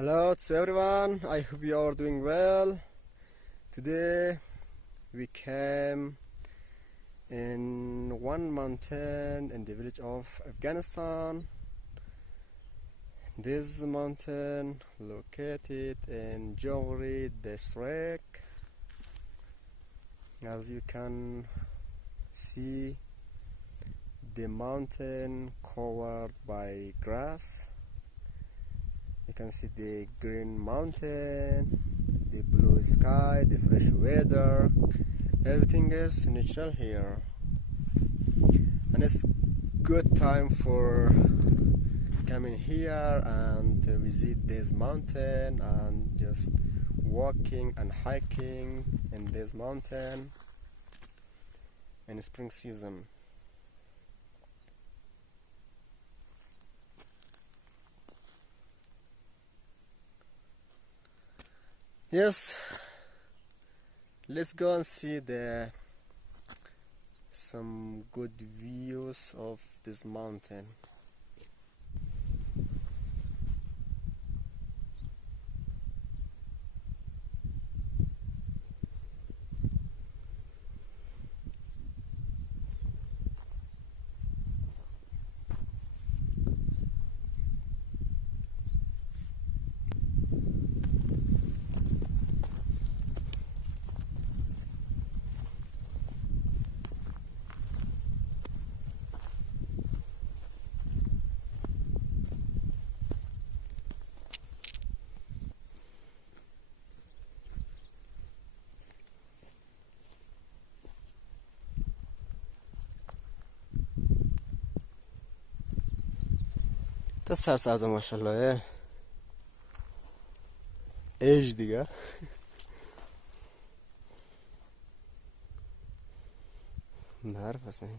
Hello to everyone, I hope you are doing well. Today we came in one mountain in the village of Afghanistan. This mountain located in Jowhari district. As you can see, the mountain covered by grass. You can see the green mountain, the blue sky, the fresh weather. Everything is natural here, and it's good time for coming here and visit this mountain and just walking and hiking in this mountain in spring season. Yes, let's go and see some good views of this mountain. تا سرسبز ماشاءالله ایج دیگه برف هستن.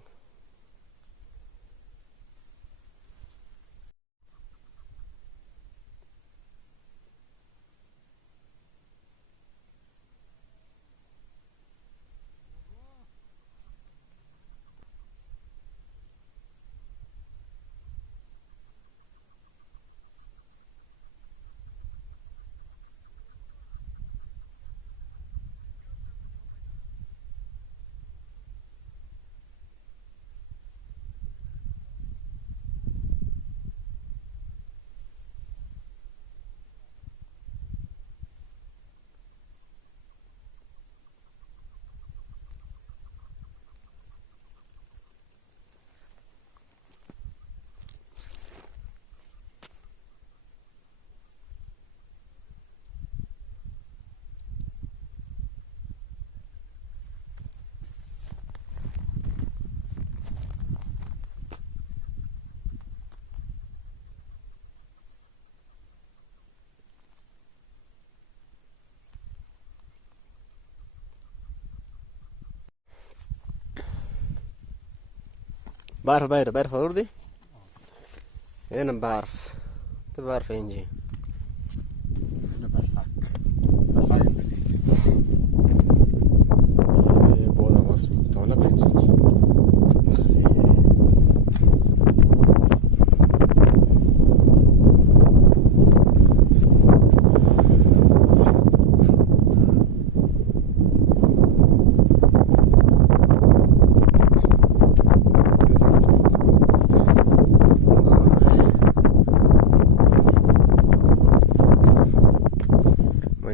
بعرف بعرف أوردي أنا بعرف تعرف إنجي أنا بعرفك بدي بولا مصر تونا بنجي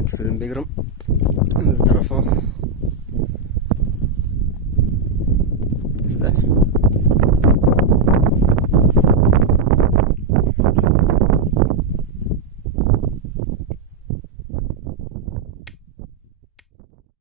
فيلم بيجرم من الطرفة.